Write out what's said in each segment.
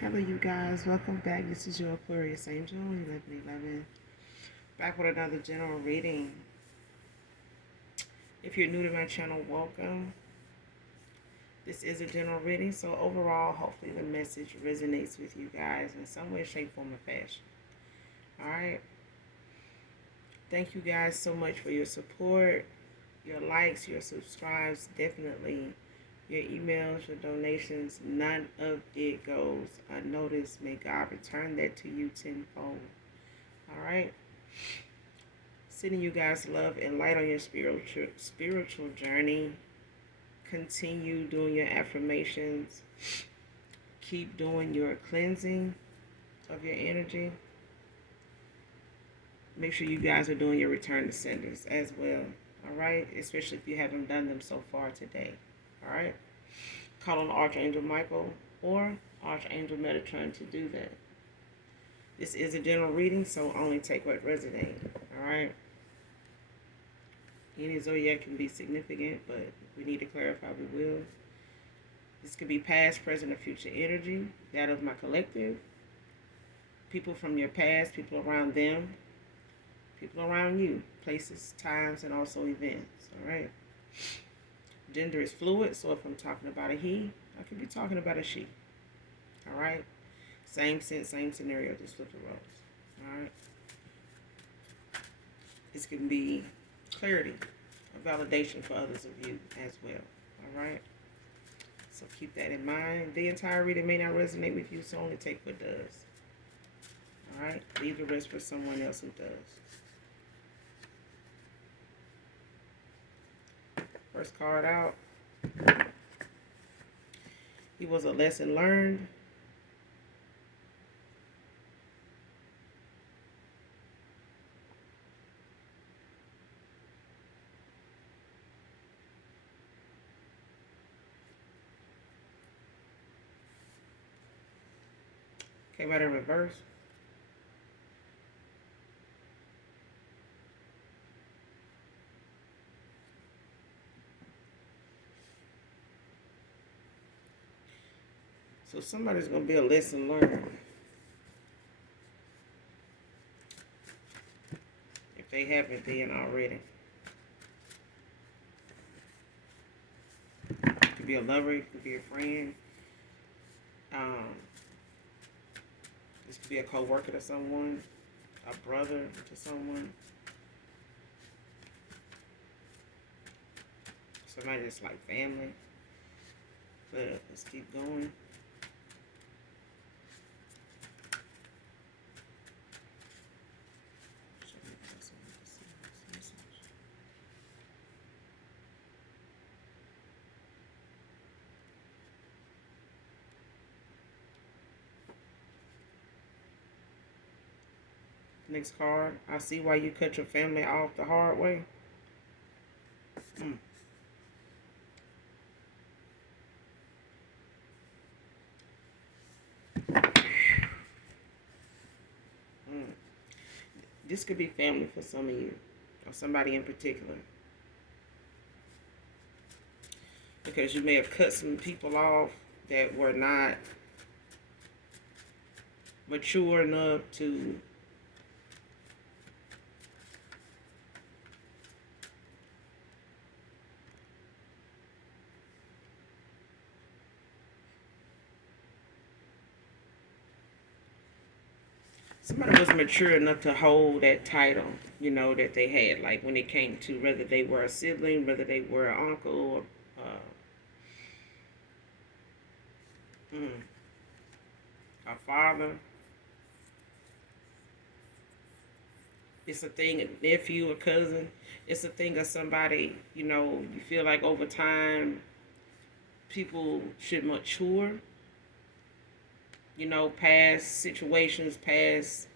Hello, you guys. Welcome back. This is your Aquarius Angel 1111. Back with another general reading. If you're new to my channel, welcome. This is a general reading, so overall, hopefully the message resonates with you guys in some way, shape, form, or fashion. Alright? Thank you guys so much for your support, your likes, your subscribes, definitely. Your emails, your donations, none of it goes unnoticed. May God return that to you tenfold. All right. Sending you guys love and light on your spiritual journey. Continue doing your affirmations. Keep doing your cleansing of your energy. Make sure you guys are doing your return to senders as well. All right. Especially if you haven't done them so far today. All right. Call on Archangel Michael or Archangel Metatron to do that. This is a general reading, so only take what resonates. All right. Any zodiac can be significant, but if we need to clarify, we will. This could be past, present, or future energy. That of my collective. People from your past, people around them, people around you, places, times, and also events. All right. Gender is fluid, so if I'm talking about a he, I could be talking about a she. All right? Same sense, same scenario, just flip the roles. All right? This can be clarity or validation for others of you as well. All right? So keep that in mind. The entire reading may not resonate with you, so only take what does. All right? Leave the rest for someone else who does. First card out. He was a lesson learned. Came out in reverse. So somebody's going to be a lesson learned. If they haven't been already. It could be a lover, it could be a friend. This could be a co-worker to someone, a brother to someone. Somebody that's like family. But let's keep going. Next card. I see why you cut your family off the hard way. This could be family for some of you, or somebody in particular. Because you may have cut some people off that were not mature enough to somebody was mature enough to hold that title, you know, that they had, like when it came to whether they were a sibling, whether they were an uncle, or a father. It's a thing, a nephew, a cousin. It's a thing of somebody, you know, you feel like over time people should mature, you know, past situations, past,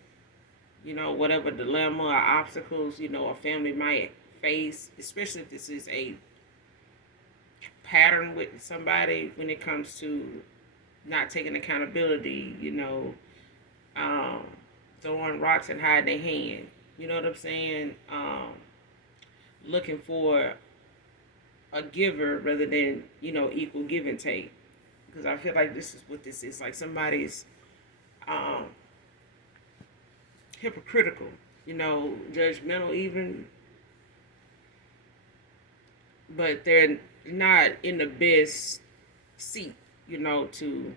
you know, whatever dilemma or obstacles, you know, a family might face, especially if this is a pattern with somebody when it comes to not taking accountability, you know, throwing rocks and hiding their hand. You know what I'm saying? Looking for a giver rather than, you know, equal give and take. because I feel like this is what this is. Like somebody's um, hypocritical, judgmental even, but they're not in the best seat, to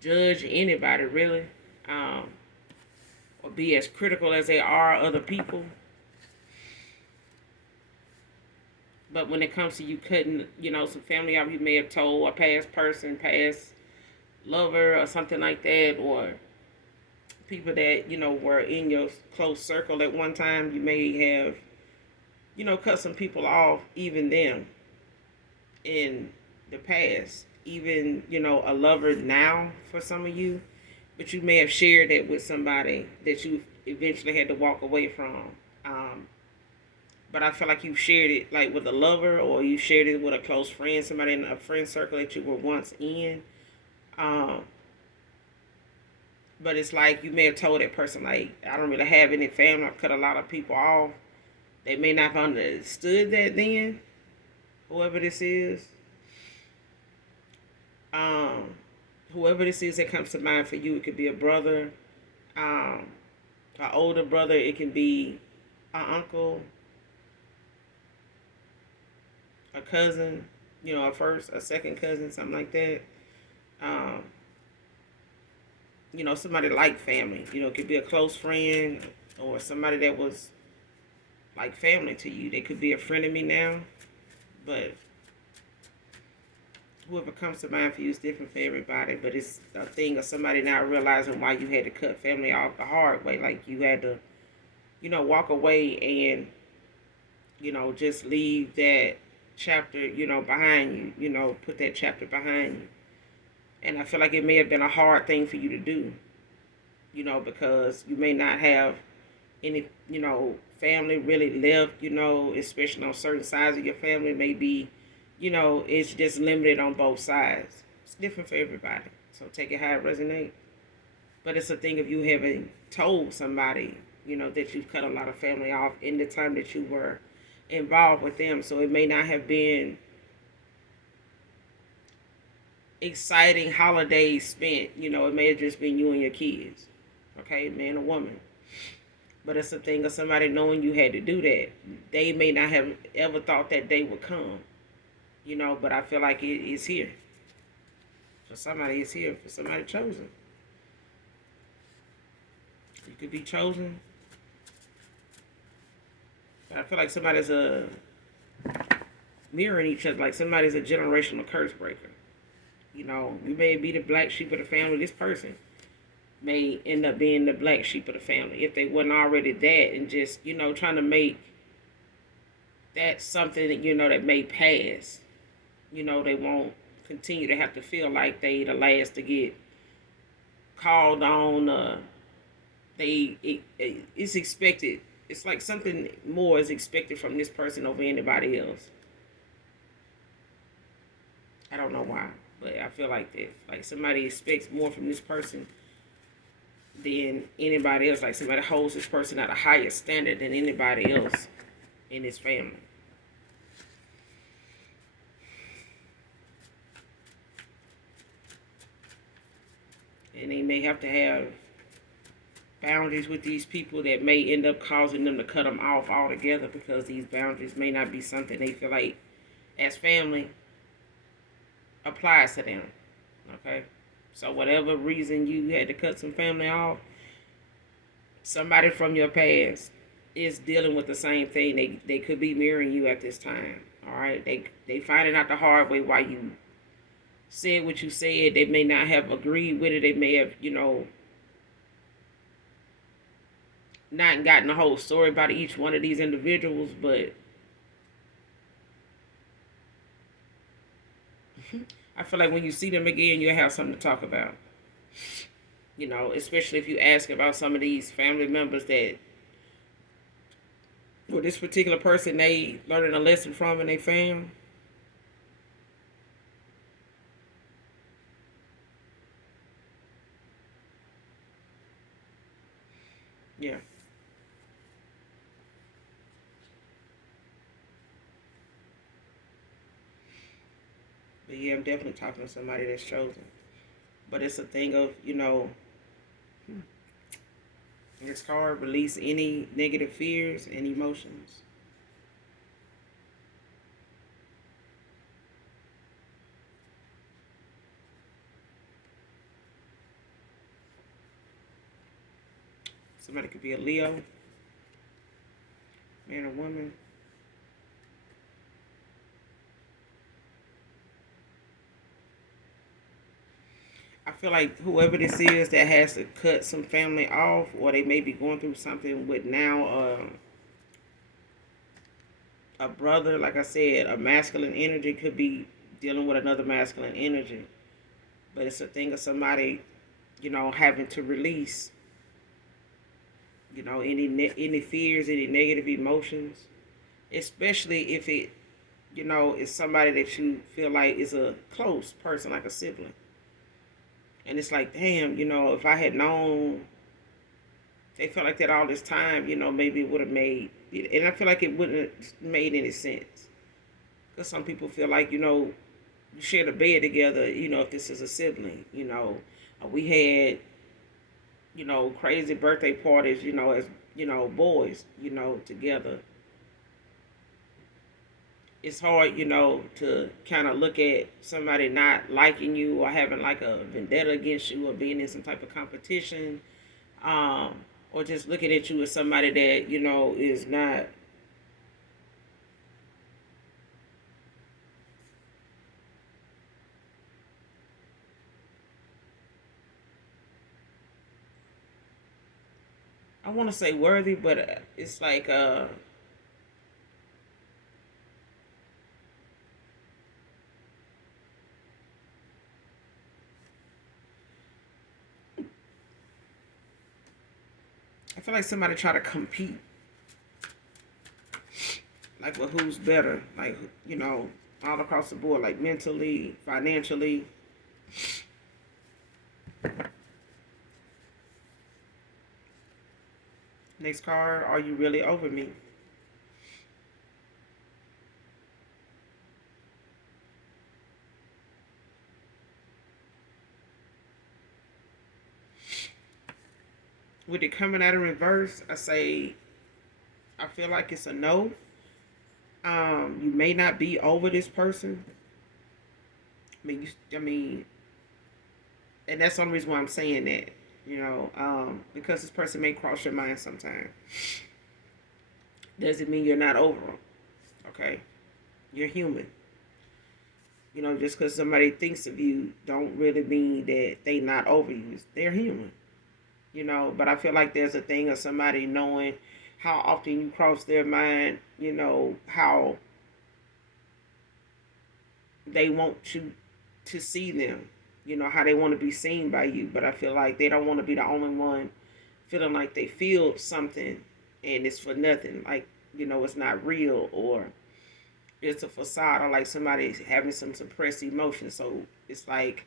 judge anybody really, um, or be as critical as they are other people. But when it comes to you cutting, some family off, you may have told a past person, past lover, or something like that, or people that were in your close circle at one time. You may have, cut some people off, even them in the past, even a lover now for some of you, but you may have shared it with somebody that you eventually had to walk away from. But I feel like you shared it like with a lover, or you shared it with a close friend, somebody in a friend circle that you were once in. Um, but it's like you may have told that person, like, I don't really have any family. I've cut a lot of people off. They may not have understood that then, whoever this is. Um, Whoever this is that comes to mind for you, it could be a brother, um, an older brother. It can be an uncle, a cousin, a second cousin, something like that. Um, somebody like family. It could be a close friend or somebody that was like family to you. They could be a friend of me now, but whoever comes to mind for you is different for everybody. But it's a thing of somebody now realizing why you had to cut family off the hard way. Like you had to, walk away and, just leave that chapter, behind you, put that chapter behind you. And I feel like it may have been a hard thing for you to do, because you may not have any, family really left, especially on certain sides of your family. Maybe, it's just limited on both sides. It's different for everybody. So take it how it resonates. But it's a thing of you having told somebody, that you've cut a lot of family off in the time that you were involved with them. So it may not have been exciting holidays spent. It may have just been you and your kids. Okay, man or woman. But it's a thing of somebody knowing you had to do that. They may not have ever thought that day would come. But I feel like it is here. For somebody, it's here. For somebody chosen. You could be chosen. But I feel like somebody's mirroring each other. Like somebody's a generational curse breaker. You may be the black sheep of the family. This person may end up being the black sheep of the family if they wasn't already that, and just trying to make that something that that may pass. They won't continue to have to feel like they the last to get called on. It's expected. It's like something more is expected from this person over anybody else. I don't know why, but I feel like that. Like somebody expects more from this person than anybody else. Like somebody holds this person at a higher standard than anybody else in his family. And they may have to have boundaries with these people that may end up causing them to cut them off altogether, because these boundaries may not be something they feel like as family applies to them. Okay? So whatever reason you had to cut some family off, somebody from your past is dealing with the same thing. They could be mirroring you at this time. All right? They finding out the hard way why you said what you said. They may not have agreed with it. They may have, not gotten the whole story about each one of these individuals, but I feel like when you see them again, you'll have something to talk about. Especially if you ask about some of these family members that, well, this particular person they learning a lesson from and they found. Yeah. But yeah, I'm definitely talking to somebody that's chosen. But it's a thing of, it's hard release any negative fears and emotions. Somebody could be a Leo, man or woman. I feel like whoever this is that has to cut some family off, or they may be going through something with now a brother, like I said, a masculine energy could be dealing with another masculine energy. But it's a thing of somebody, having to release, any fears, any negative emotions, especially if it, is somebody that you feel like is a close person, like a sibling. And it's like, damn, if I had known they felt like that all this time, maybe it would have made, and I feel like it wouldn't have made any sense. Because some people feel like, you share the bed together, if this is a sibling, we had, crazy birthday parties, as, boys, together. It's hard, to kind of look at somebody not liking you or having like a vendetta against you or being in some type of competition, um, or just looking at you as somebody that, is not. I want to say worthy, but it's like I feel like somebody try to compete, like with who's better, like all across the board, like mentally, financially. Next card, are you really over me? With it coming out in reverse, I say I feel like it's a no. You may not be over this person. I mean, and that's the only reason why I'm saying that. Because this person may cross your mind sometime. Doesn't mean you're not over them. Okay, you're human. Just because somebody thinks of you, don't really mean that they not over you. They're human. But I feel like there's a thing of somebody knowing how often you cross their mind. How they want you to see them, how they want to be seen by you. But I feel like they don't want to be the only one feeling like they feel something and it's for nothing. Like, it's not real, or it's a facade, or like somebody's having some suppressed emotion. So it's like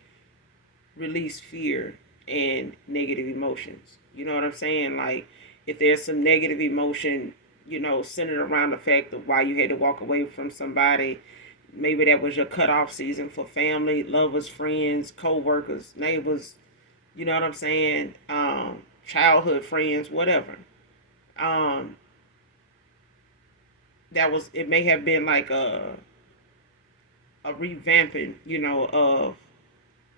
release fear and negative emotions. You know what I'm saying? Like if there's some negative emotion, centered around the fact of why you had to walk away from somebody. Maybe that was your cutoff season for family, lovers, friends, co-workers, neighbors. You know what I'm saying? Childhood friends, whatever. Um, that was. It may have been like a revamping, of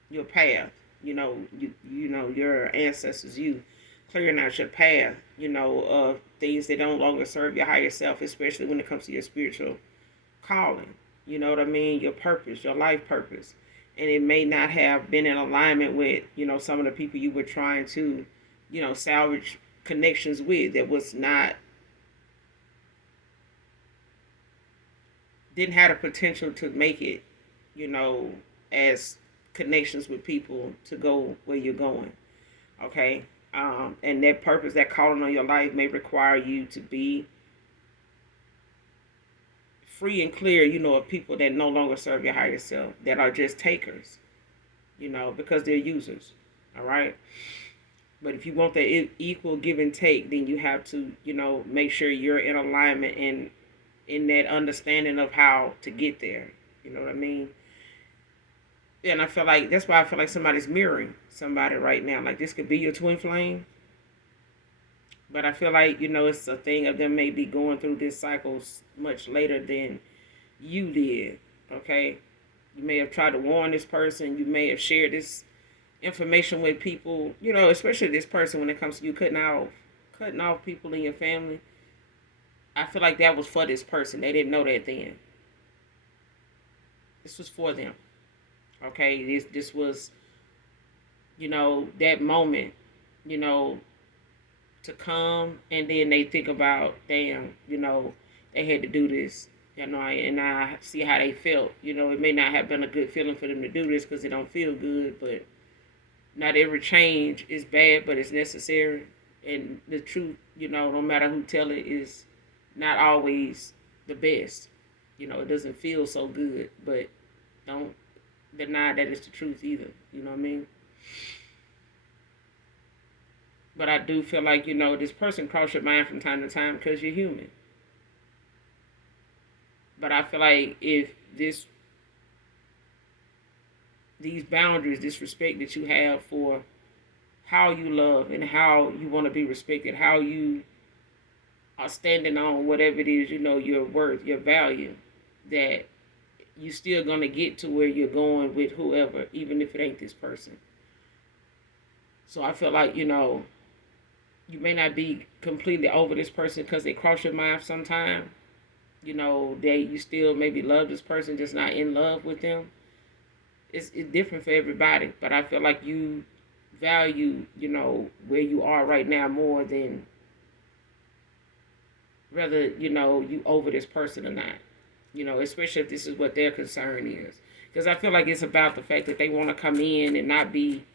your path. Your ancestors, you clearing out your path. Of things that don't longer serve your higher self, especially when it comes to your spiritual calling. You know what I mean? Your purpose, your life purpose. And it may not have been in alignment with, some of the people you were trying to, salvage connections with that was not, didn't have the potential to make it, as connections with people to go where you're going. Okay? And that purpose, that calling on your life may require you to be free and clear, of people that no longer serve your higher self, that are just takers, because they're users. All right. But if you want that equal give and take, then you have to, make sure you're in alignment and in that understanding of how to get there. You know what I mean? And I feel like that's why I feel like somebody's mirroring somebody right now. Like this could be your twin flame, but I feel like it's a thing of them maybe going through this cycles much later than you did. Okay, you may have tried to warn this person. You may have shared this information with people. Especially this person when it comes to you cutting off people in your family. I feel like that was for this person. They didn't know that then. This was for them. Okay, this was that moment. You know to come, and then they think about, damn, they had to do this. And I see how they felt. It may not have been a good feeling for them to do this because it don't feel good, but not every change is bad, but it's necessary. And the truth, no matter who tell it, is not always the best. It doesn't feel so good, but don't deny that it's the truth either. You know what I mean? But I do feel like, this person cross your mind from time to time because you're human. But I feel like if these boundaries, this respect that you have for how you love and how you want to be respected, how you are standing on whatever it is, your worth, your value, that you still gonna get to where you're going with whoever, even if it ain't this person. So I feel like, you may not be completely over this person because they cross your mind sometime. You still maybe love this person, just not in love with them. It's different for everybody, but I feel like you value, where you are right now more than whether, you over this person or not. Especially if this is what their concern is. Because I feel like it's about the fact that they want to come in and not be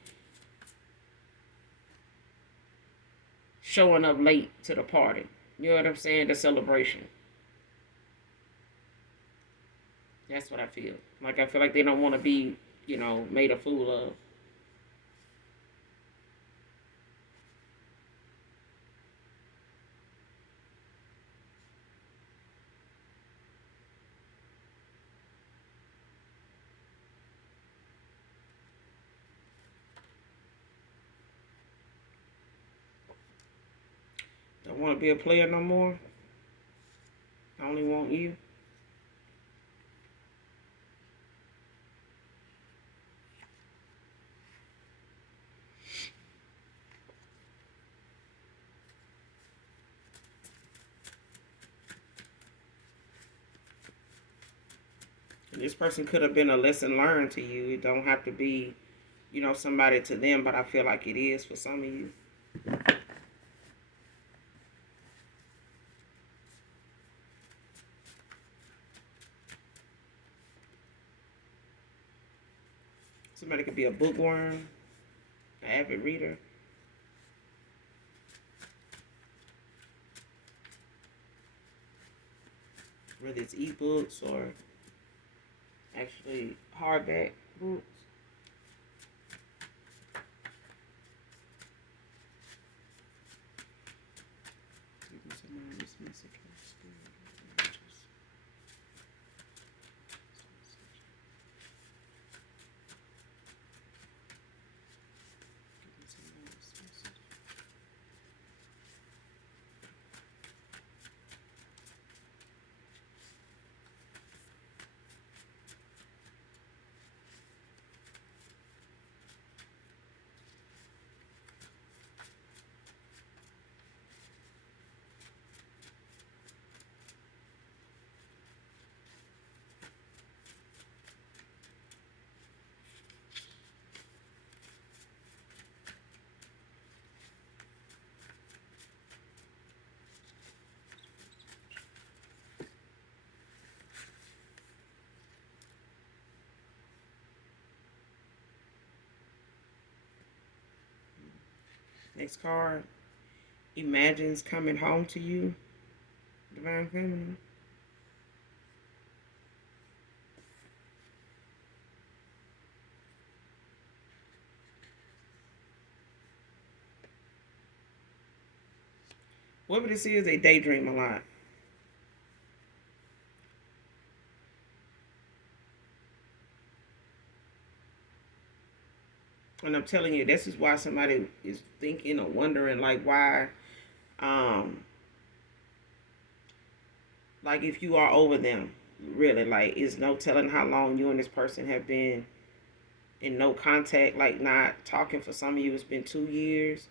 showing up late to the party. You know what I'm saying? The celebration. That's what I feel. Like, I feel like they don't want to be, made a fool of. Don't want to be a player no more. I only want you. This person could have been a lesson learned to you. It don't have to be, somebody to them, but I feel like it is for some of you. Somebody could be a bookworm, an avid reader. Whether it's ebooks or actually hardback books. Next card, imagines coming home to you, Divine Feminine. Whatever this is, they daydream a lot. And I'm telling you, this is why somebody is thinking or wondering, like, why, um, like, if you are over them, really, like, it's no telling how long you and this person have been in no contact, like, not talking. For some of you, it's been 2 years.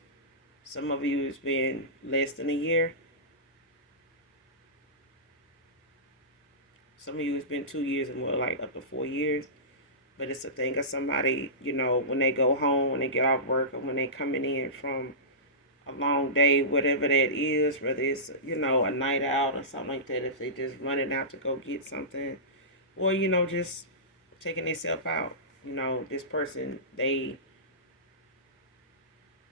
Some of you, it's been less than a year. Some of you, it's been 2 years and more, like, up to 4 years. But it's a thing of somebody, when they go home, when they get off work, or when they coming in from a long day, whatever that is, whether it's, a night out or something like that, if they just running out to go get something, or, just taking themselves out. This person, they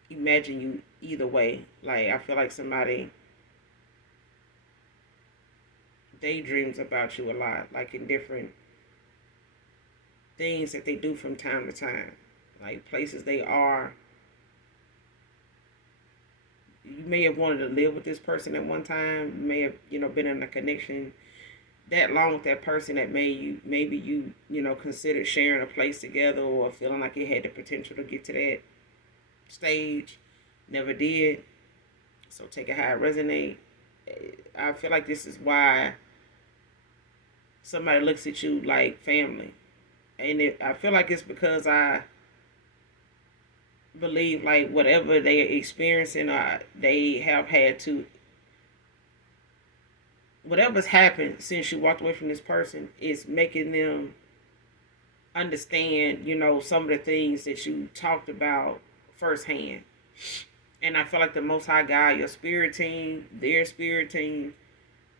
imagine you either way. Like, I feel like somebody daydreams about you a lot, like in different things that they do from time to time, like places they are. You may have wanted to live with this person at one time. You may have, been in a connection that long with that person that maybe you considered sharing a place together, or feeling like it had the potential to get to that stage. Never did. So take it how it resonate. I feel like this is why somebody looks at you like family. And I feel like it's because I believe, like, whatever they're experiencing, they have had to, whatever's happened since you walked away from this person is making them understand, some of the things that you talked about firsthand. And I feel like the Most High God, your spirit team, their spirit team,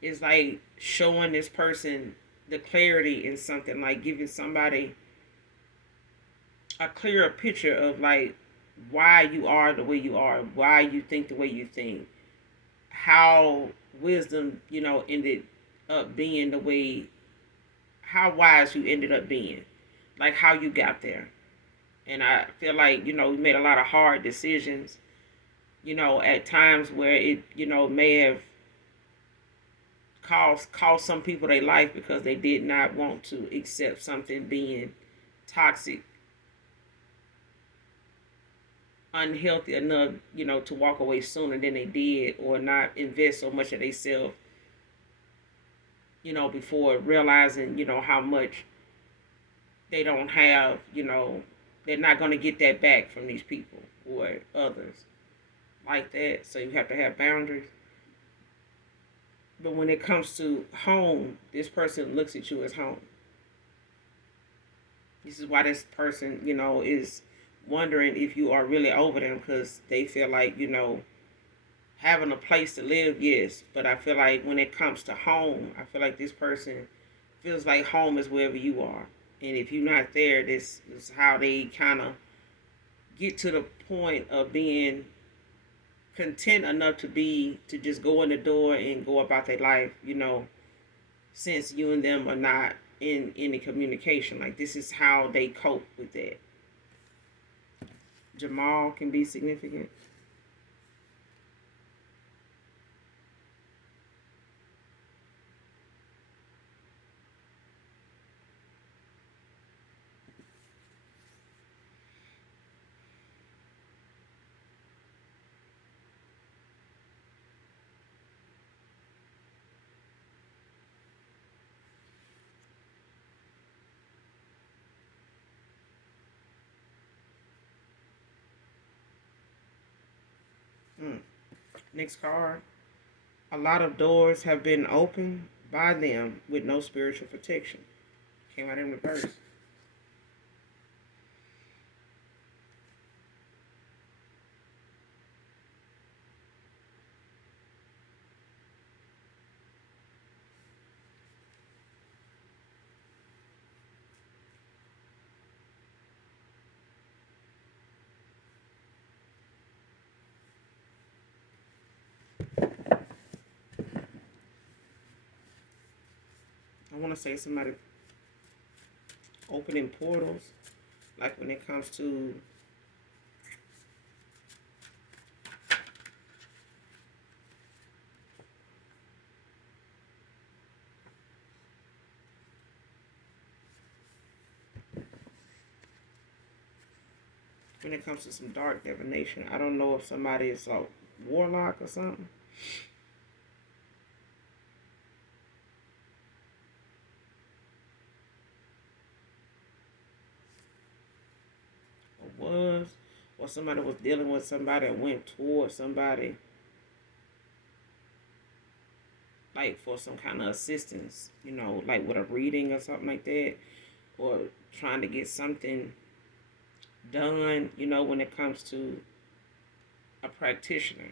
is like showing this person the clarity in something, like giving somebody a clearer picture of, like, why you are the way you are, why you think the way you think, how wisdom, ended up being the way, how wise you ended up being, like how you got there. And I feel like, we made a lot of hard decisions, at times where it, may have cost some people their life because they did not want to accept something being toxic, unhealthy enough, to walk away sooner than they did, or not invest so much of themselves, before realizing, how much they don't have, they're not going to get that back from these people or others like that. So you have to have boundaries. But when it comes to home, this person looks at you as home. This is why this person, is wondering if you are really over them, because they feel like, having a place to live, yes. But I feel like when it comes to home, I feel like this person feels like home is wherever you are. And if you're not there, this is how they kind of get to the point of being content enough to just go in the door and go about their life, since you and them are not in any communication. Like, this is how they cope with that. Jamal can be significant. Next card. A lot of doors have been opened by them with no spiritual protection. Came out in reverse. I want to say somebody opening portals, like when it comes to when it comes to some dark divination. I don't know if somebody is a warlock or something. Or was. Or somebody was dealing with somebody that went towards somebody like for some kind of assistance, like with a reading or something like that. Or trying to get something done, when it comes to a practitioner.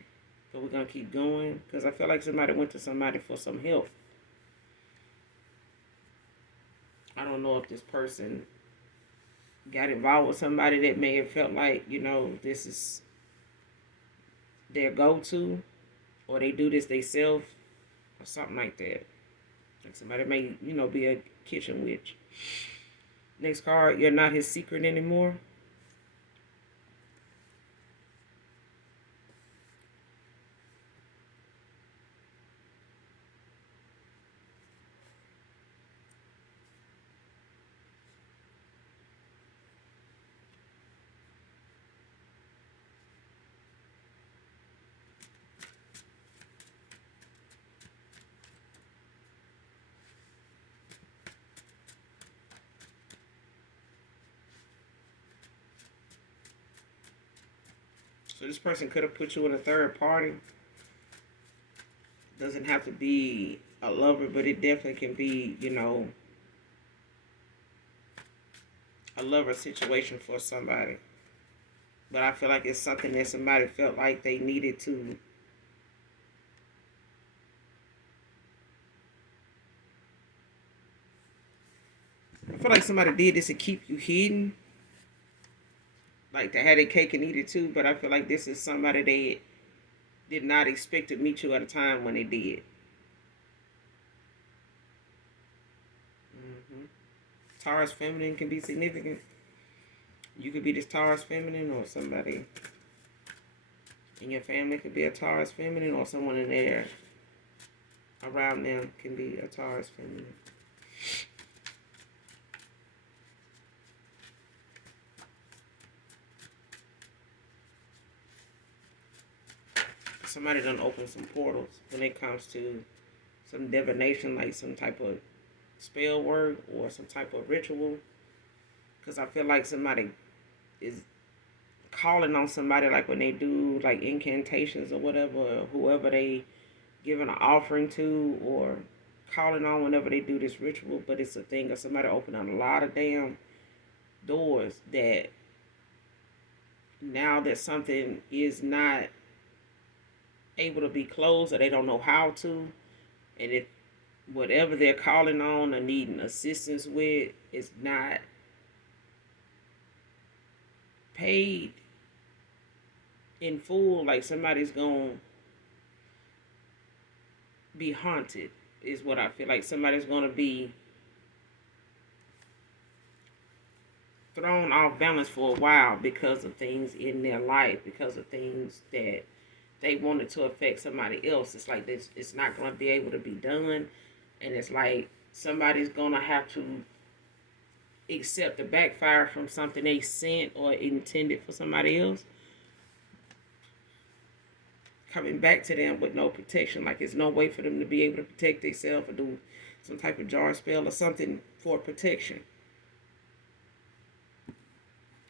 But we're going to keep going because I feel like somebody went to somebody for some help. I don't know if this person got involved with somebody that may have felt like, this is their go-to, or they do this themselves, or something like that. Like somebody may, be a kitchen witch. Next card, you're not his secret anymore. So this person could have put you in a third party. Doesn't have to be a lover, but it definitely can be, a lover situation for somebody. But I feel like it's something that somebody felt like they needed to I feel like somebody did this to keep you hidden. Like they had a cake and eat it too, but I feel like this is somebody they did not expect to meet you at a time when they did. Mm-hmm. Taurus feminine can be significant. You could be this Taurus feminine, or somebody in your family could be a Taurus feminine, or someone in there around them can be a Taurus feminine. Somebody done open some portals when it comes to some divination, like some type of spell word or some type of ritual. Because I feel like somebody is calling on somebody, like when they do like incantations or whatever, or whoever they giving an offering to, or calling on whenever they do this ritual. But it's a thing of somebody opening a lot of damn doors that now that something is not able to be closed, or they don't know how to, and if whatever they're calling on or needing assistance with is not paid in full, like somebody's gonna be haunted, is what I feel like. Somebody's gonna be thrown off balance for a while because of things in their life, because of things that they wanted to affect somebody else. It's like this, it's not going to be able to be done, and it's like somebody's going to have to accept the backfire from something they sent or intended for somebody else coming back to them with no protection. Like there's no way for them to be able to protect themselves or do some type of jar spell or something for protection.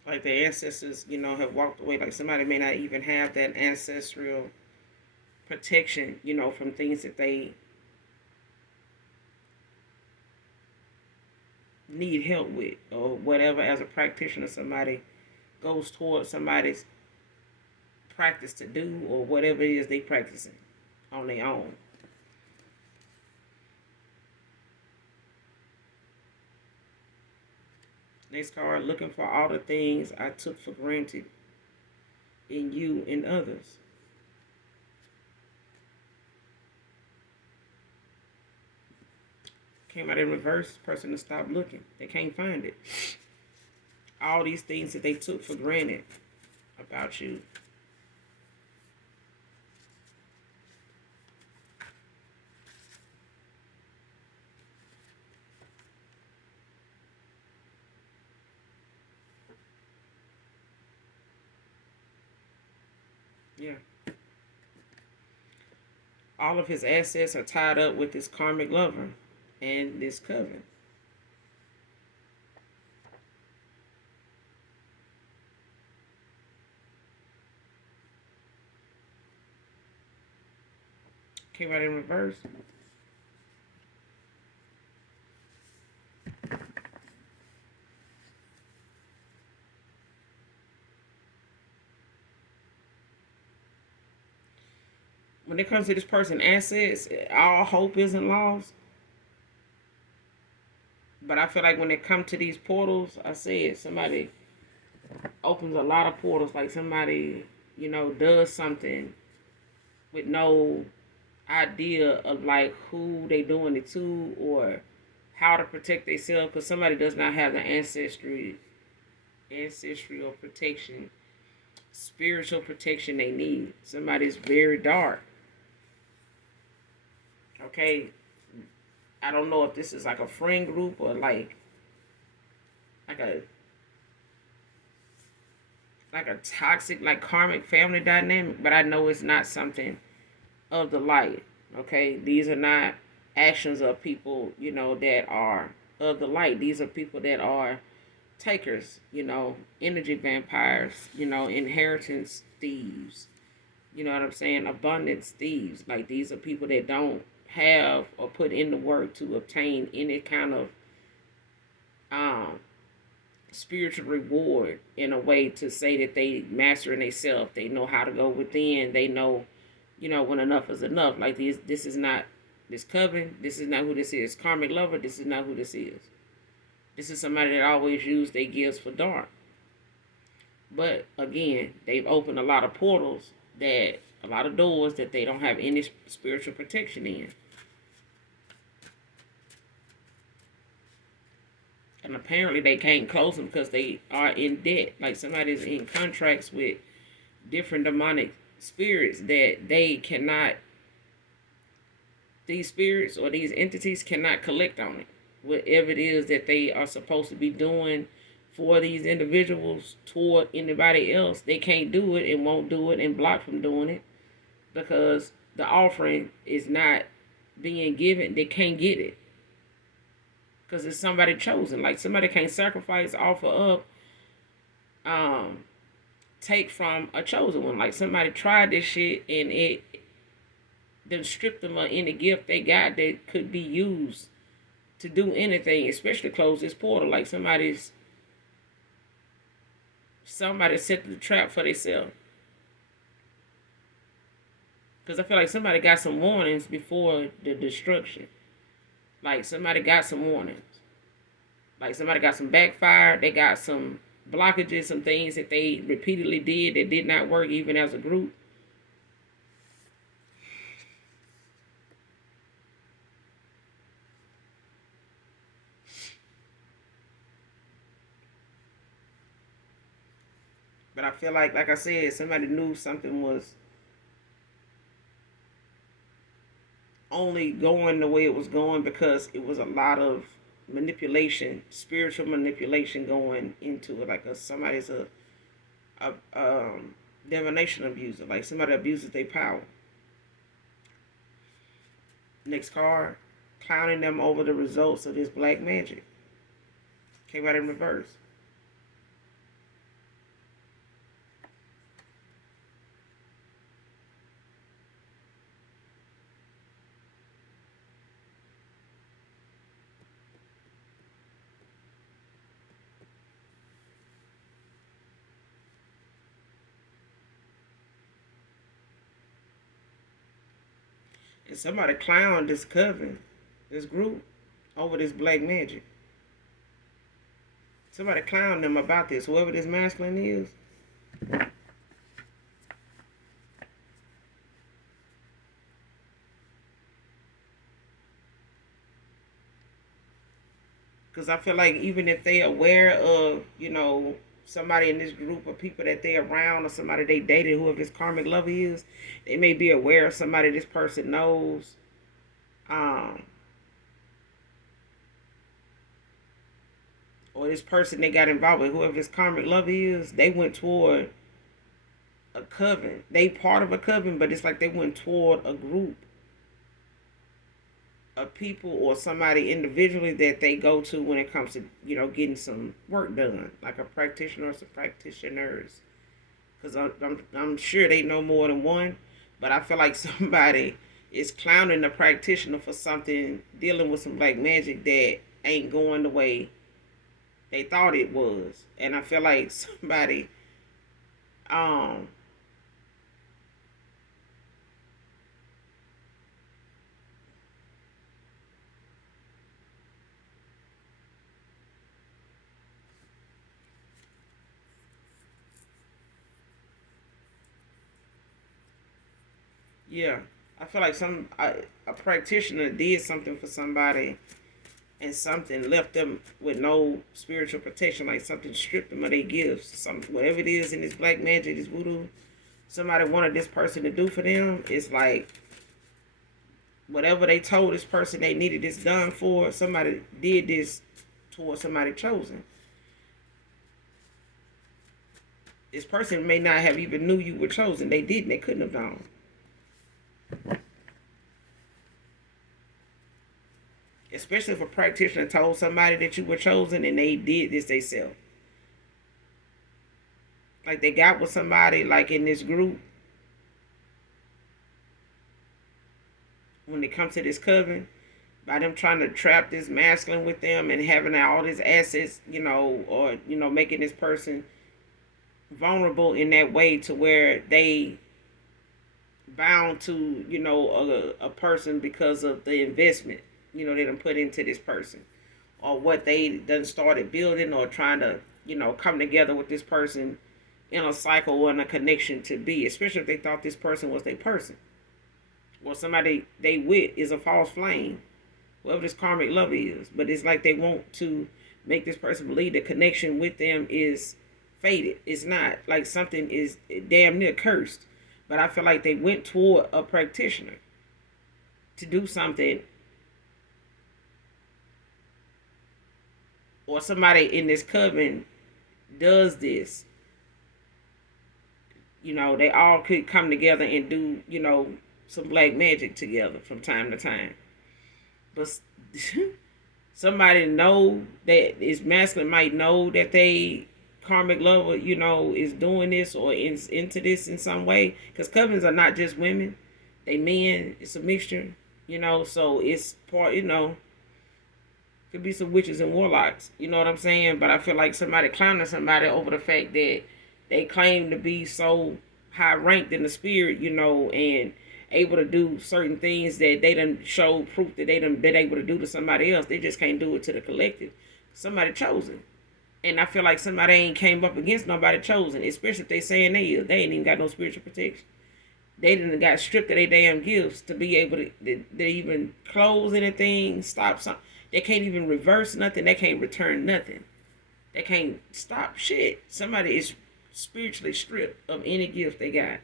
Like their ancestors, have walked away. Like somebody may not even have that ancestral protection, from things that they need help with or whatever. As a practitioner, somebody goes towards somebody's practice to do or whatever it is they practicing on their own. Next card, looking for all the things I took for granted in you and others. Came out in reverse, person to stop looking. They can't find it. All these things that they took for granted about you. Yeah. All of his assets are tied up with this karmic lover and this coven. Came out in reverse. When it comes to this person's assets, all hope isn't lost. But I feel like when it comes to these portals, I said somebody opens a lot of portals. Like somebody, does something with no idea of like who they doing it to or how to protect themselves, because somebody does not have the ancestral protection, spiritual protection they need. Somebody's very dark. Okay, I don't know if this is like a friend group or like a like a toxic, like karmic family dynamic, but I know it's not something of the light. Okay, these are not actions of people, that are of the light. These are people that are takers, energy vampires, inheritance thieves. You know what I'm saying? Abundance thieves. Like these are people that don't have or put in the work to obtain any kind of um spiritual reward in a way to say that they mastering themselves. They know how to go within. They know, when enough is enough. Like this is not this coven. This is not who this is. Karmic lover. This is not who this is. This is somebody that always use their gifts for dark. But again, they've opened a lot of portals that a lot of doors that they don't have any spiritual protection in. And apparently they can't close them because they are in debt. Like somebody's in contracts with different demonic spirits that they cannot, these spirits or these entities cannot collect on it. Whatever it is that they are supposed to be doing for these individuals toward anybody else, they can't do it and won't do it and block from doing it because the offering is not being given. They can't get it because it's somebody chosen. Like somebody can't sacrifice, offer up, take from a chosen one. Like somebody tried this shit and it then stripped them of any gift they got that could be used to do anything, especially close this portal. Like somebody set the trap for themselves. Because I feel like somebody got some warnings before the destruction. Like somebody got some warnings. Like somebody got some backfire. They got some blockages, some things that they repeatedly did not work even as a group. But I feel like I said, somebody knew something was only going the way it was going because it was a lot of manipulation, spiritual manipulation going into it. Like somebody's a divination abuser, like somebody abuses their power. Next card, clowning them over the results of this black magic. Came out in reverse. And somebody clowned this coven, this group, over this black magic. Somebody clowned them about this, whoever this masculine is. Because I feel like even if they aware of, somebody in this group of people that they around or somebody they dated, whoever this karmic lover is, they may be aware of somebody this person knows. Or this person they got involved with, whoever this karmic lover is, they went toward a coven. They part of a coven, but it's like they went toward a group of people or somebody individually that they go to when it comes to, you know, getting some work done, like a practitioner or some practitioners. Because I'm sure they know more than one, but I feel like somebody is clowning the practitioner for something, dealing with some black magic that ain't going the way they thought it was. And I feel like somebody, um, yeah, I feel like a practitioner did something for somebody and something left them with no spiritual protection, like something stripped them of their gifts, some whatever it is in this black magic, this voodoo. Somebody wanted this person to do for them. It's like whatever they told this person they needed this done for, somebody did this towards somebody chosen. This person may not have even knew you were chosen. They didn't. They couldn't have known. Especially if a practitioner told somebody that you were chosen and they did this themselves. Like they got with somebody like in this group. When it comes to this coven, by them trying to trap this masculine with them and having all these assets, you know, or, you know, making this person vulnerable in that way to where they bound to, you know, a person because of the investment, you know, they done put into this person or what they done started building or trying to, you know, come together with this person in a cycle or in a connection to be, especially if they thought this person was their person or somebody they with is a false flame, whoever this karmic love is. But it's like they want to make this person believe the connection with them is faded. It's not. Like something is damn near cursed. But I feel like they went toward a practitioner to do something, or somebody in this coven does this. You know, they all could come together and do, you know, some black magic together from time to time. But somebody know that is masculine might know that they karmic lover, you know, is doing this or is into this in some way. Because covens are not just women, they men. It's a mixture, you know. So it's part, you know, could be some witches and warlocks. You know what I'm saying? But I feel like somebody clowning somebody over the fact that they claim to be so high ranked in the spirit, you know, and able to do certain things that they done show proof that they done been able to do to somebody else. They just can't do it to the collective. Somebody chosen. And I feel like somebody ain't came up against nobody chosen, especially if they saying they is. They ain't even got no spiritual protection. They done got stripped of their damn gifts to be able to they even close anything, stop something. They can't even reverse nothing. They can't return nothing. They can't stop shit. Somebody is spiritually stripped of any gift they got.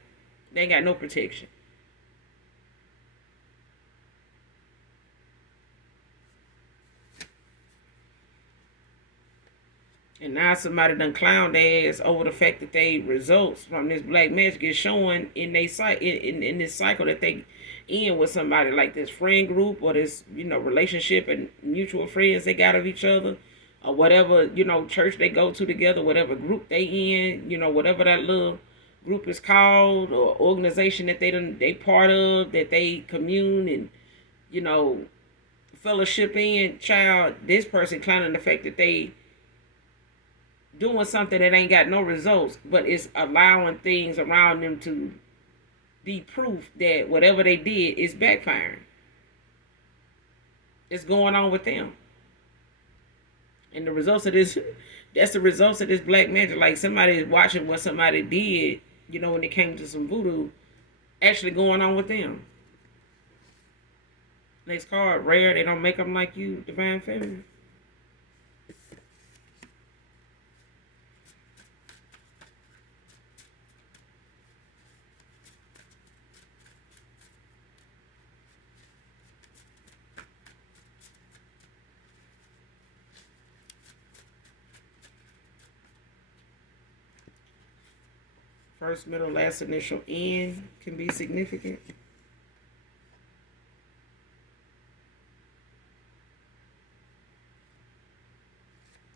They ain't got no protection. And now somebody done clown their ass over the fact that they results from this black magic is showing in they in this cycle that they in with somebody like this friend group or this, you know, relationship and mutual friends they got of each other or whatever, you know, church they go to together, whatever group they in, you know, whatever that little group is called or organization that they part of, that they commune and, you know, fellowship in. Child, this person clowning the fact that they doing something that ain't got no results, but it's allowing things around them to be proof that whatever they did is backfiring. It's going on with them. And the results of this, that's the results of this black magic. Like somebody is watching what somebody did, you know, when it came to some voodoo, actually going on with them. Next card, rare. They don't make them like you, divine feminine. First, middle, last initial N can be significant.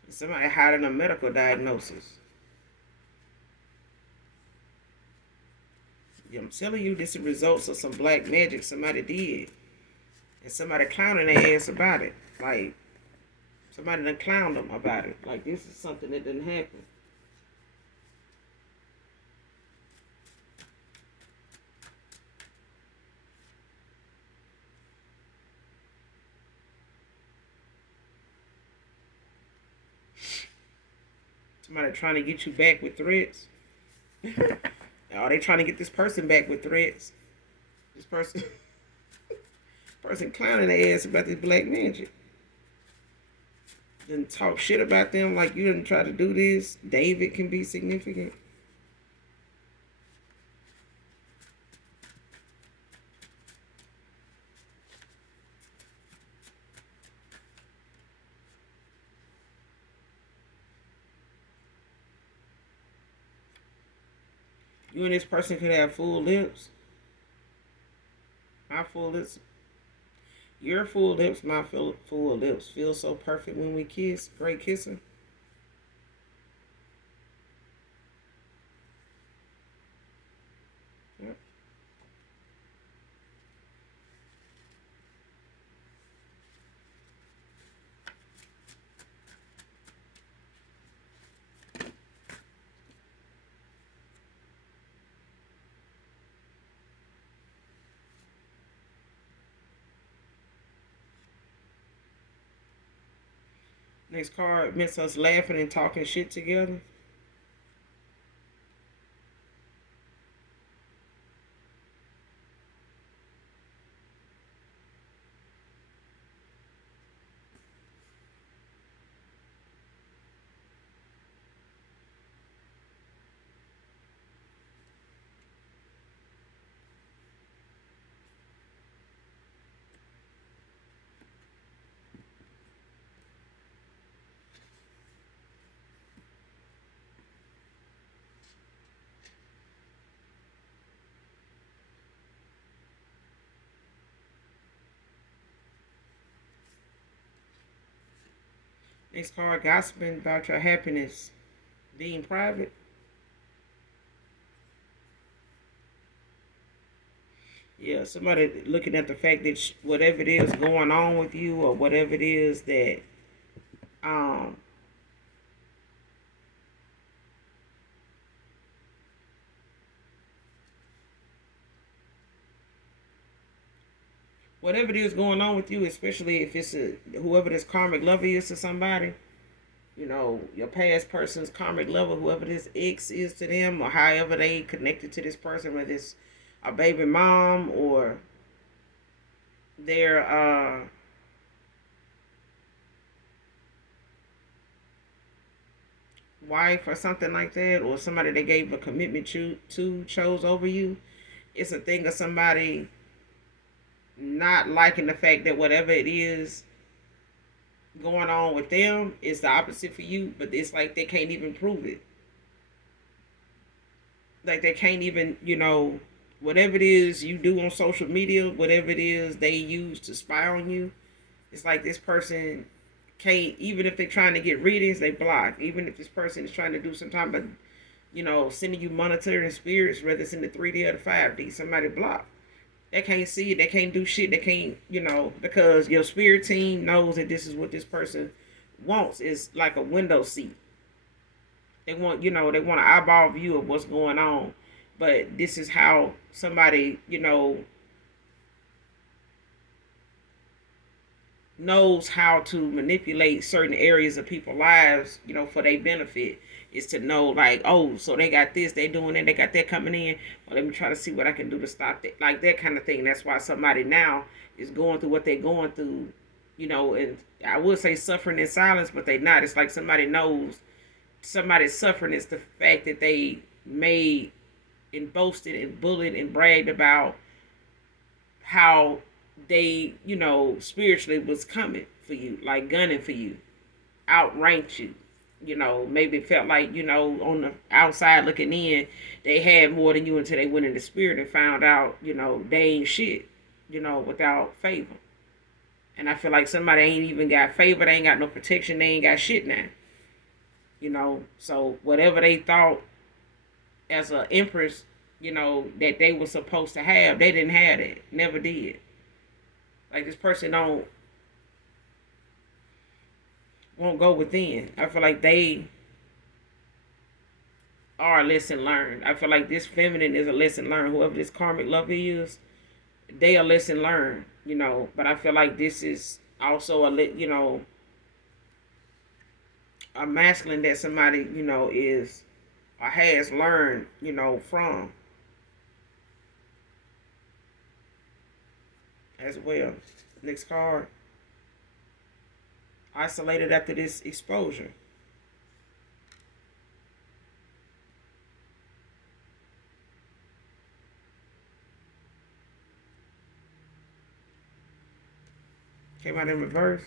Somebody hiding a medical diagnosis. I'm telling you, this is results of some black magic somebody did. And somebody clowning their ass about it. Like, somebody done clowned them about it. Like, this is something that didn't happen. Somebody trying to get you back with threats. Are they trying to get this person back with threats? This person clowning their ass about this black magic. Then talk shit about them like you didn't try to do this. David can be significant. You and this person could have full lips. My full lips. Your full lips, my full lips feel so perfect when we kiss. Great kissing. Yep. Next card meant us laughing and talking shit together. Next card, gossiping about your happiness being private. Yeah, somebody looking at the fact that whatever it is going on with you, or whatever it is that um whatever it is going on with you, especially if it's whoever this karmic lover is to somebody, your past person's karmic lover, whoever this ex is to them, or however they connected to this person, whether it's a baby mom or their wife or something like that, or somebody they gave a commitment to chose over you. It's a thing of somebody not liking the fact that whatever it is going on with them is the opposite for you, but it's like they can't even prove it. Like they can't even, whatever it is you do on social media, whatever it is they use to spy on you, it's like this person can't, even if they're trying to get readings, they block. Even if this person is trying to do some type of, sending you monetary spirits, whether it's in the 3D or the 5D, somebody block. They can't see it. They can't do shit. They can't, because your spirit team knows that this is what this person wants. Is like a window seat. They want, they want an eyeball view of what's going on. But this is how somebody, knows how to manipulate certain areas of people's lives, for their benefit. Is to know, like, oh, so they got this, they doing it, they got that coming in. Well, let me try to see what I can do to stop that, like that kind of thing. That's why somebody now is going through what they're going through, and I would say suffering in silence, but they not. It's like somebody knows somebody's suffering is the fact that they made and boasted and bullied and bragged about how they, spiritually was coming for you, like gunning for you, outranked you, maybe felt like, on the outside looking in, they had more than you until they went in the spirit and found out, they ain't shit, without favor. And I feel like somebody ain't even got favor, they ain't got no protection, they ain't got shit now. So whatever they thought as an empress, that they were supposed to have, they didn't have it. Never did. Like this person won't go within. I feel like they are a lesson learned. I feel like this feminine is a lesson learned. Whoever this karmic love is, they are lesson learned, But I feel like this is also a masculine that somebody, is or has learned, from as well. Next card. Isolated after this exposure. Came out in reverse.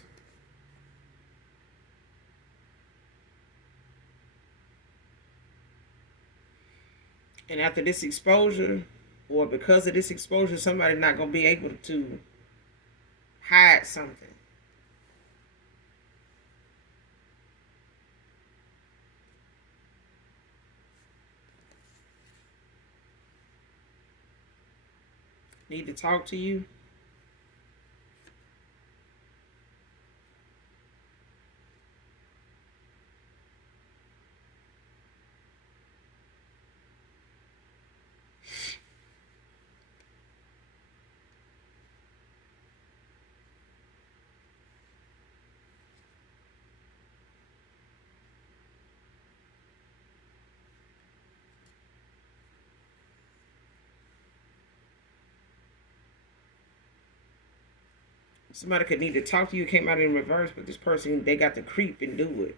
And after this exposure, or because of this exposure, somebody's not going to be able to hide something. Need to talk to you. Somebody could need to talk to you, came out in reverse, but this person, they got to creep and do it.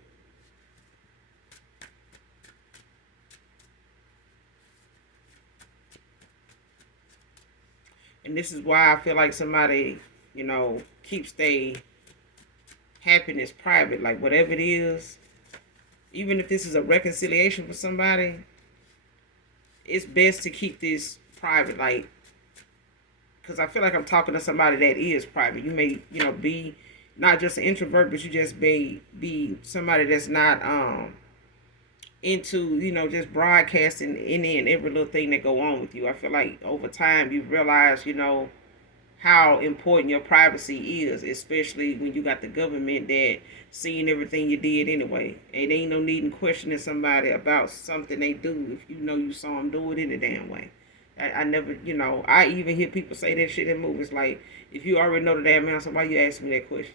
And this is why I feel like somebody, keeps their happiness private. Like whatever it is, even if this is a reconciliation for somebody, it's best to keep this private. Like, because I feel like I'm talking to somebody that is private. You may, be not just an introvert, but you just may be somebody that's not into, just broadcasting any and every little thing that go on with you. I feel like over time you realize, how important your privacy is, especially when you got the government that seeing everything you did anyway. And ain't no need in questioning somebody about something they do if you saw them do it any damn way. I never, I even hear people say that shit in movies. Like, if you already know the damn answer, why you asking me that question?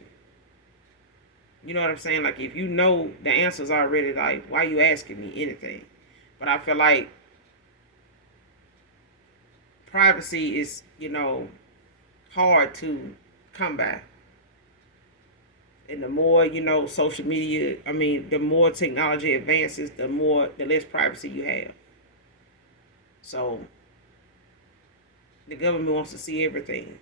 You know what I'm saying? Like, if you know the answer's already, like, why you asking me anything? But I feel like privacy is, hard to come by. And the more, social media, the more technology advances, the less privacy you have. So the government wants to see everything.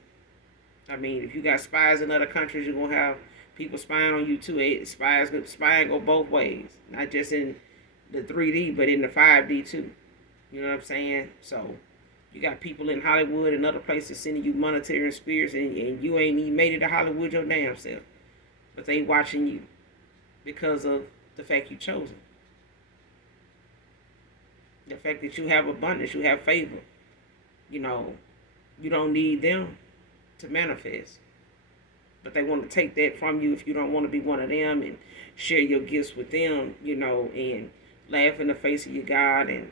If you got spies in other countries, you're gonna have people spying on you too. Spying go both ways, not just in the 3D, but in the 5D too. You know what I'm saying? So you got people in Hollywood and other places sending you monetary spheres, and you ain't even made it to Hollywood your damn self, but they watching you because of the fact you chosen, the fact that you have abundance, you have favor. You don't need them to manifest. But they want to take that from you if you don't want to be one of them and share your gifts with them, and laugh in the face of your God and,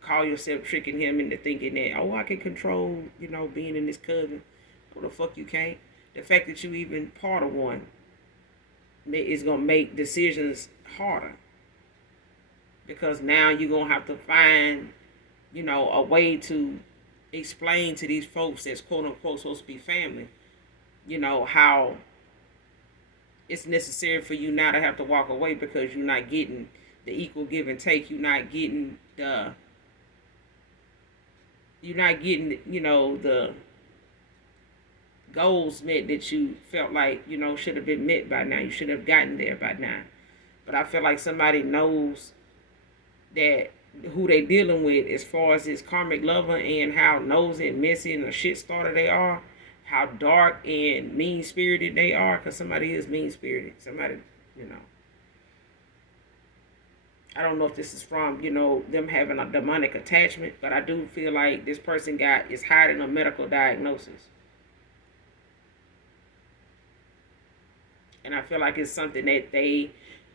call yourself tricking him into thinking that, oh, I can control, being in this coven. No, the fuck you can't. The fact that you even part of one is going to make decisions harder. Because now you're going to have to find, a way to explain to these folks that's quote unquote supposed to be family, how it's necessary for you now to have to walk away because you're not getting the equal give and take. You're not getting the goals met that you felt like, should have been met by now. You should have gotten there by now. But I feel like somebody knows that who they dealing with as far as this karmic lover and how nosy and messy and a shit starter they are, how dark and mean spirited they are, because somebody is mean spirited. Somebody, you know. I don't know if this is from, them having a demonic attachment, but I do feel like this person is hiding a medical diagnosis. And I feel like it's something that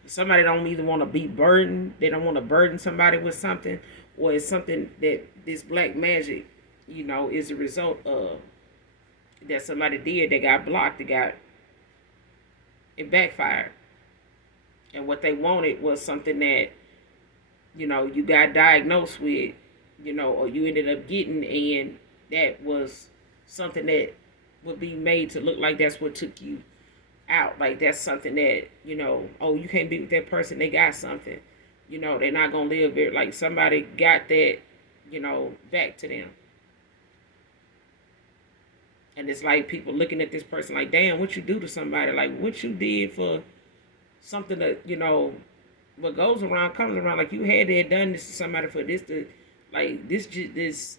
somebody don't either want to be burdened, they don't want to burden somebody with something, or it's something that this black magic, is a result of that somebody did, they got blocked, it backfired. And what they wanted was something that, you got diagnosed with, or you ended up getting, and that was something that would be made to look like that's what took you out. Like that's something that, oh, you can't be with that person, they got something. They're not gonna live there. Like somebody got that, back to them. And it's like people looking at this person like, damn, what you do to somebody? Like what you did for something that, what goes around comes around. Like you had to have done this to somebody for this to, like this, it's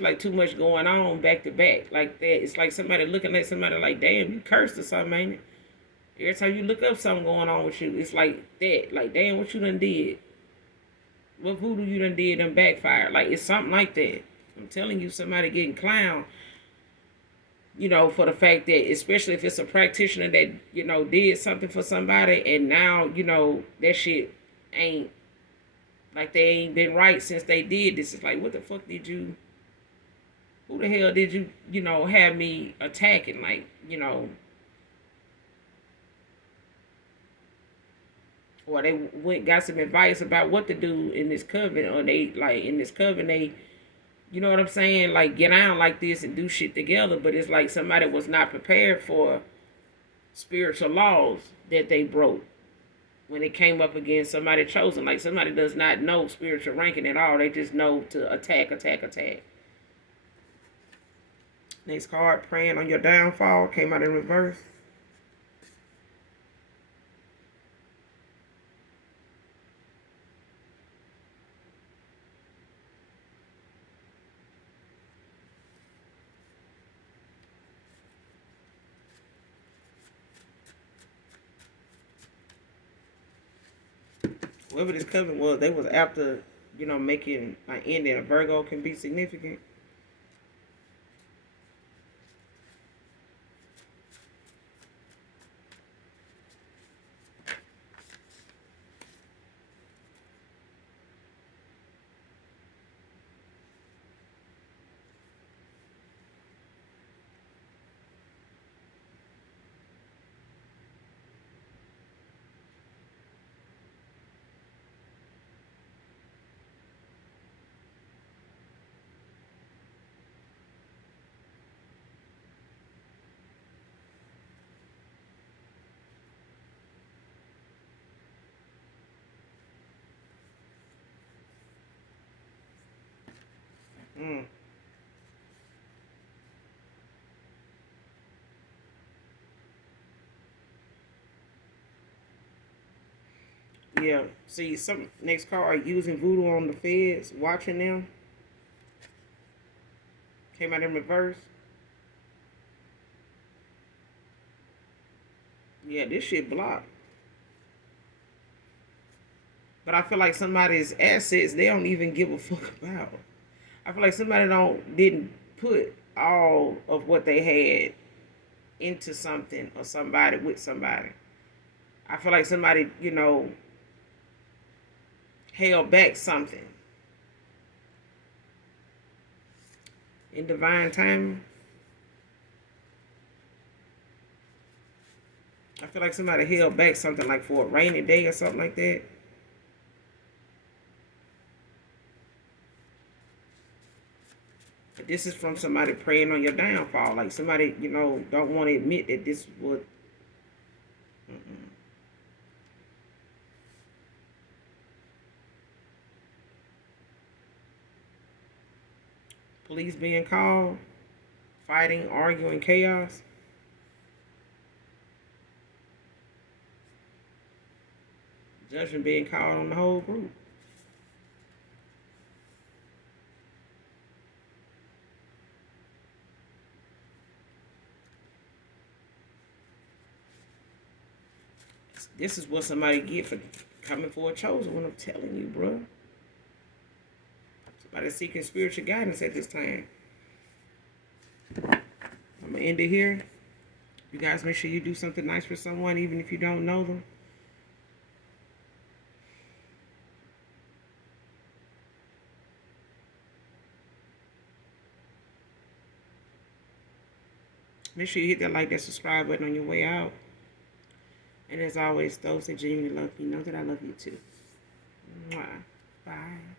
like too much going on back to back like that. It's like somebody looking at somebody like, damn, you cursed or something, ain't it? Every time you look up something going on with you, it's like that. Like, damn, what you done did? What voodoo you done did done backfired? Like, it's something like that. I'm telling you, somebody getting clowned, for the fact that, especially if it's a practitioner that, did something for somebody and now, that shit ain't, like they ain't been right since they did this. It's like, what the fuck did you, who the hell did you, have me attacking? Like, or they got some advice about what to do in this coven, or they, like, in this coven, they, you know what I'm saying? Like, get out like this and do shit together. But it's like somebody was not prepared for spiritual laws that they broke when it came up against somebody chosen. Like, somebody does not know spiritual ranking at all. They just know to attack, attack, attack. Next card, praying on your downfall, came out in reverse. Whoever this coven was, they was after, making an ending. A Virgo can be significant. Mm. Yeah. See, some next card, using voodoo on the feds, watching them. Came out in reverse. Yeah, this shit blocked. But I feel like somebody's assets they don't even give a fuck about. I feel like somebody didn't put all of what they had into something or somebody with somebody. I feel like somebody, held back something. In divine timing. I feel like somebody held back something like for a rainy day or something like that. But this is from somebody praying on your downfall. Like somebody, don't want to admit that this would. Police being called, fighting, arguing, chaos. Judgment being called on the whole group. This is what somebody get for coming for a chosen one. I'm telling you, bro. Somebody seeking spiritual guidance at this time. I'm going to end it here. You guys make sure you do something nice for someone, even if you don't know them. Make sure you hit that like, that subscribe button on your way out. And as always, those that genuinely love you know that I love you too. Mwah. Bye.